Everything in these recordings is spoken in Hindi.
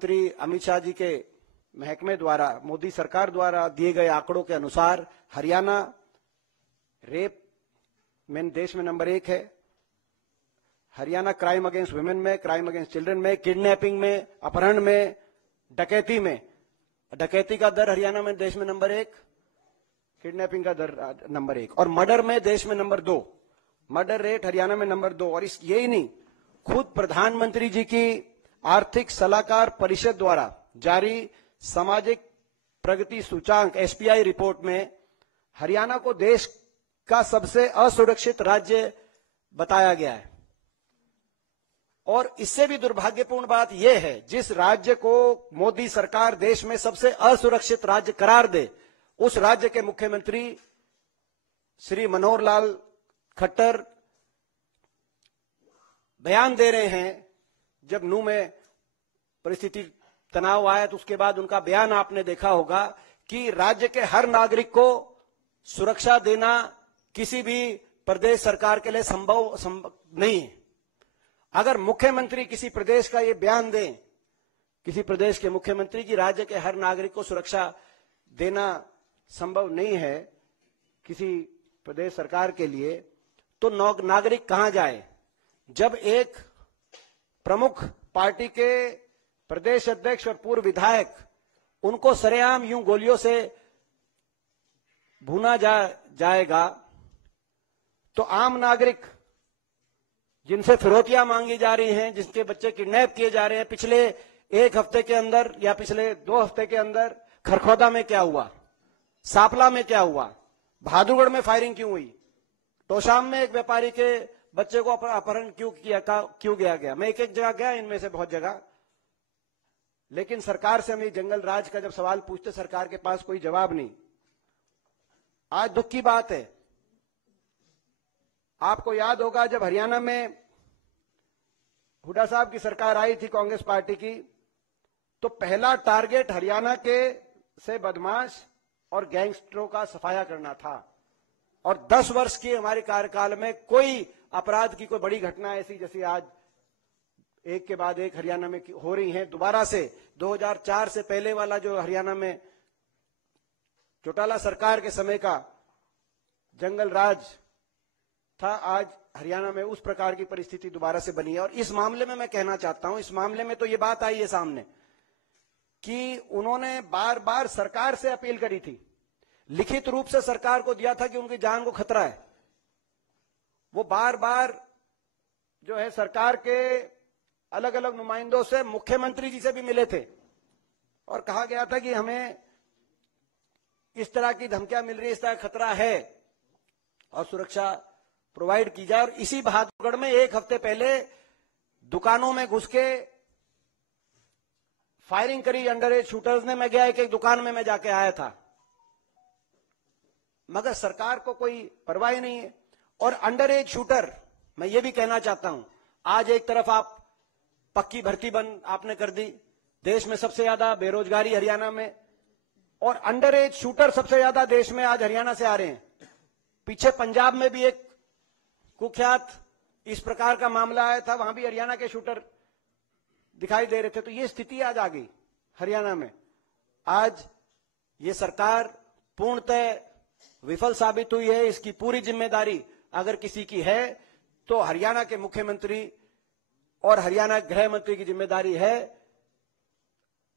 मंत्री अमित शाह जी के महकमे द्वारा, मोदी सरकार द्वारा दिए गए आंकड़ों के अनुसार हरियाणा रेप में देश में नंबर 1 है। हरियाणा क्राइम अगेंस्ट वुमेन में, क्राइम अगेंस्ट चिल्ड्रन में, किडनैपिंग में, अपहरण में, डकैती में। डकैती का दर हरियाणा में देश में नंबर 1, किडनैपिंग का दर नंबर 1 और मर्डर में देश में नंबर 2। मर्डर रेट हरियाणा में नंबर 2। और यही नहीं, खुद प्रधानमंत्री जी की आर्थिक सलाहकार परिषद द्वारा जारी सामाजिक प्रगति सूचांक एसपीआई रिपोर्ट में हरियाणा को देश का सबसे असुरक्षित राज्य बताया गया है। और इससे भी दुर्भाग्यपूर्ण बात यह है, जिस राज्य को मोदी सरकार देश में सबसे असुरक्षित राज्य करार दे, उस राज्य के मुख्यमंत्री श्री मनोहर लाल खट्टर बयान दे रहे हैं। जब नूह में परिस्थिति तनाव आया तो उसके बाद उनका बयान आपने देखा होगा कि राज्य के हर नागरिक को सुरक्षा देना किसी भी प्रदेश सरकार के लिए संभव नहीं है। अगर मुख्यमंत्री किसी प्रदेश का ये बयान दें, किसी प्रदेश के मुख्यमंत्री की राज्य के हर नागरिक को सुरक्षा देना संभव नहीं है किसी प्रदेश सरकार के लिए, तो नागरिक कहां जाए? जब एक प्रमुख पार्टी के प्रदेश अध्यक्ष और पूर्व विधायक, उनको सरेआम यूं गोलियों से भूना जाएगा, तो आम नागरिक जिनसे फिरौतियां मांगी जा रही हैं, जिसके बच्चे किडनैप किए जा रहे हैं, पिछले 1 हफ्ते के अंदर या पिछले 2 हफ्ते के अंदर खरखौदा में क्या हुआ, सापला में क्या हुआ, बहादुरगढ़ में फायरिंग क्यों हुई, तोशाम में एक व्यापारी के बच्चे को अपहरण क्यों किया गया। मैं एक जगह गया, इनमें से बहुत जगह, लेकिन सरकार से हम ये जंगल राज का जब सवाल पूछते, सरकार के पास कोई जवाब नहीं। आज दुख की बात है, आपको याद होगा जब हरियाणा में हुड्डा साहब की सरकार आई थी कांग्रेस पार्टी की, तो पहला टारगेट हरियाणा के से बदमाश और गैंगस्टरों का सफाया करना था। और 10 वर्ष के हमारे कार्यकाल में कोई अपराध की कोई बड़ी घटना ऐसी जैसी आज एक के बाद एक हरियाणा में हो रही हैं। दोबारा से 2004 से पहले वाला जो हरियाणा में चौटाला सरकार के समय का जंगल राज था, आज हरियाणा में उस प्रकार की परिस्थिति दोबारा से बनी है। और इस मामले में मैं कहना चाहता हूं, इस मामले में तो ये बात आई है सामने कि उन्होंने बार बार सरकार से अपील करी थी, लिखित रूप से सरकार को दिया था कि उनकी जान को खतरा है। वो बार बार जो है सरकार के अलग अलग नुमाइंदों से, मुख्यमंत्री जी से भी मिले थे और कहा गया था कि हमें इस तरह की धमकियां मिल रही है, इस तरह खतरा है और सुरक्षा प्रोवाइड की जाए। और इसी बहादुरगढ़ में 1 हफ्ते पहले दुकानों में घुस के फायरिंग करी अंडर एज शूटर्स ने। मैं गया, एक दुकान में मैं जाके आया था, मगर सरकार को कोई परवाह नहीं है। और अंडर एज शूटर, मैं ये भी कहना चाहता हूं, आज एक तरफ आप पक्की भर्ती बंद आपने कर दी, देश में सबसे ज्यादा बेरोजगारी हरियाणा में, और अंडर एज शूटर सबसे ज्यादा देश में आज हरियाणा से आ रहे हैं। पीछे पंजाब में भी एक कुख्यात इस प्रकार का मामला आया था, वहां भी हरियाणा के शूटर दिखाई दे रहे थे। तो ये स्थिति आज आ गई हरियाणा में। आज ये सरकार पूर्णतः विफल साबित हुई है। इसकी पूरी जिम्मेदारी अगर किसी की है तो हरियाणा के मुख्यमंत्री और हरियाणा गृह मंत्री की जिम्मेदारी है।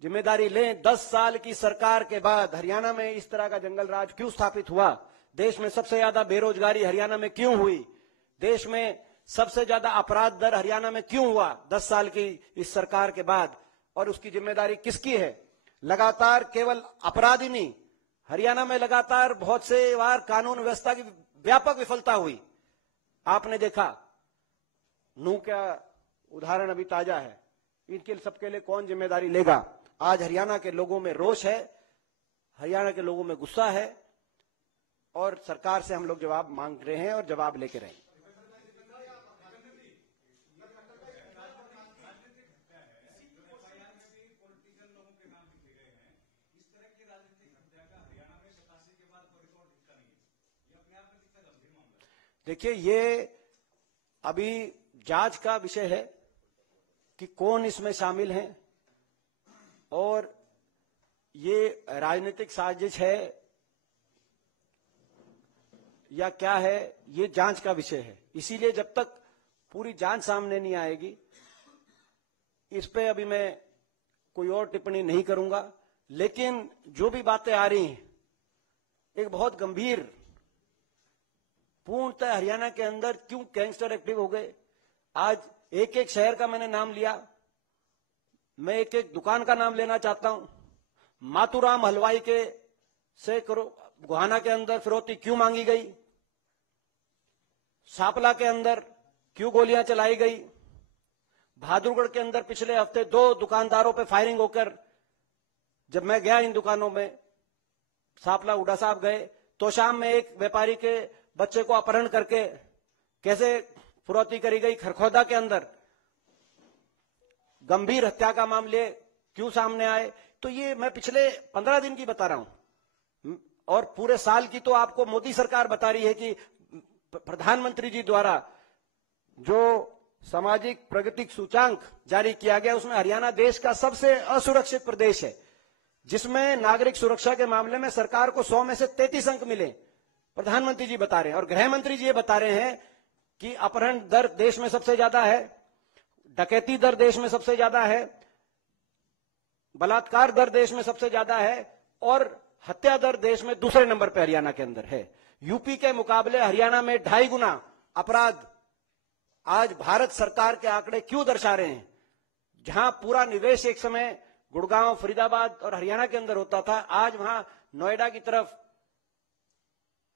जिम्मेदारी लें। 10 साल की सरकार के बाद हरियाणा में इस तरह का जंगल राज क्यों स्थापित हुआ? देश में सबसे ज्यादा बेरोजगारी हरियाणा में क्यों हुई? देश में सबसे ज्यादा अपराध दर हरियाणा में क्यों हुआ 10 साल की इस सरकार के बाद? और उसकी जिम्मेदारी किसकी है? लगातार केवल अपराध ही नहीं, हरियाणा में लगातार बहुत से बार कानून व्यवस्था की व्यापक विफलता हुई। आपने देखा, नूह का उदाहरण अभी ताजा है। इनके सबके लिए कौन जिम्मेदारी लेगा? आज हरियाणा के लोगों में रोष है, हरियाणा के लोगों में गुस्सा है और सरकार से हम लोग जवाब मांग रहे हैं और जवाब लेके रहे हैं। देखिए, ये अभी जांच का विषय है कि कौन इसमें शामिल हैं। ये राजनीतिक साजिश है या क्या है, ये जांच का विषय है। इसीलिए जब तक पूरी जांच सामने नहीं आएगी, इस पे अभी मैं कोई और टिप्पणी नहीं करूंगा। लेकिन जो भी बातें आ रही हैं, एक बहुत गंभीर, पूर्णतः हरियाणा के अंदर क्यों गैंगस्टर एक्टिव हो गए। आज एक एक शहर का मैंने नाम लिया, मैं एक एक दुकान का नाम लेना चाहता हूं। मातूराम हलवाई के से गोहाना के अंदर फिरौती क्यों मांगी गई, सापला के अंदर क्यों गोलियां चलाई गई, बहादुरगढ़ के अंदर पिछले हफ्ते 2 दुकानदारों पे फायरिंग होकर, जब मैं गया इन दुकानों में, सापला हुडा साहब गए तो शाम में एक व्यापारी के बच्चे को अपहरण करके कैसे फिरौती करी गई। खरखौदा के अंदर गंभीर हत्या का मामले क्यों सामने आए। तो ये मैं पिछले 15 दिन की बता रहा हूं, और पूरे साल की तो आपको मोदी सरकार बता रही है कि प्रधानमंत्री जी द्वारा जो सामाजिक प्रगति सूचांक जारी किया गया, उसमें हरियाणा देश का सबसे असुरक्षित प्रदेश है, जिसमें नागरिक सुरक्षा के मामले में सरकार को 100 में से 33 अंक मिले। प्रधानमंत्री जी बता रहे हैं और गृह मंत्री जी ये बता रहे हैं कि अपहरण दर देश में सबसे ज्यादा है, डकैती दर देश में सबसे ज्यादा है, बलात्कार दर देश में सबसे ज्यादा है, और हत्या दर देश में दूसरे नंबर पर हरियाणा के अंदर है। यूपी के मुकाबले हरियाणा में 2.5 गुना अपराध आज भारत सरकार के आंकड़े क्यों दर्शा रहे हैं। जहां पूरा निवेश एक समय गुड़गांव, फरीदाबाद और हरियाणा के अंदर होता था, आज वहां नोएडा की तरफ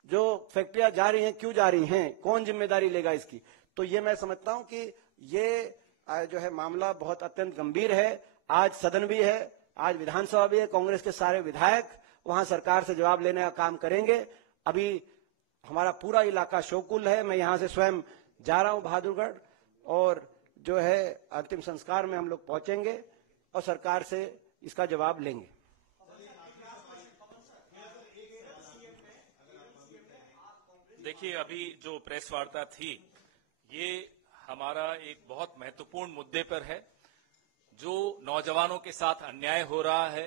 जो फैक्ट्रियां जा रही हैं, क्यों जा रही हैं, कौन जिम्मेदारी लेगा इसकी। तो ये मैं समझता हूं कि ये जो है मामला बहुत अत्यंत गंभीर है। आज सदन भी है, आज विधानसभा भी है, कांग्रेस के सारे विधायक वहां सरकार से जवाब लेने का काम करेंगे। अभी हमारा पूरा इलाका शोकुल है, मैं यहां से स्वयं जा रहा हूं बहादुरगढ़, और जो है अंतिम संस्कार में हम लोग पहुंचेंगे और सरकार से इसका जवाब लेंगे। देखिए, अभी जो प्रेस वार्ता थी, ये हमारा एक बहुत महत्वपूर्ण मुद्दे पर है। जो नौजवानों के साथ अन्याय हो रहा है,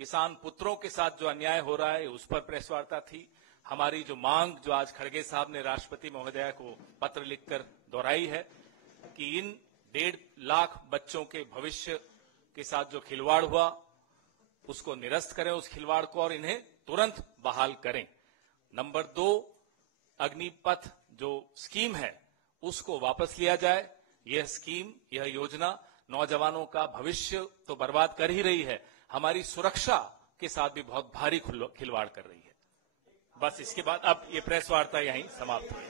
किसान पुत्रों के साथ जो अन्याय हो रहा है, उस पर प्रेस वार्ता थी। हमारी जो मांग, जो आज खड़गे साहब ने राष्ट्रपति महोदया को पत्र लिखकर दोहराई है कि इन 1.5 लाख बच्चों के भविष्य के साथ जो खिलवाड़ हुआ, उसको निरस्त करें, उस खिलवाड़ को, और इन्हें तुरंत बहाल करें। नंबर 2, अग्निपथ जो स्कीम है, उसको वापस लिया जाए। यह स्कीम, यह योजना नौजवानों का भविष्य तो बर्बाद कर ही रही है, हमारी सुरक्षा के साथ भी बहुत भारी खिलवाड़ कर रही है। बस इसके बाद अब ये प्रेस वार्ता यहीं समाप्त हुई।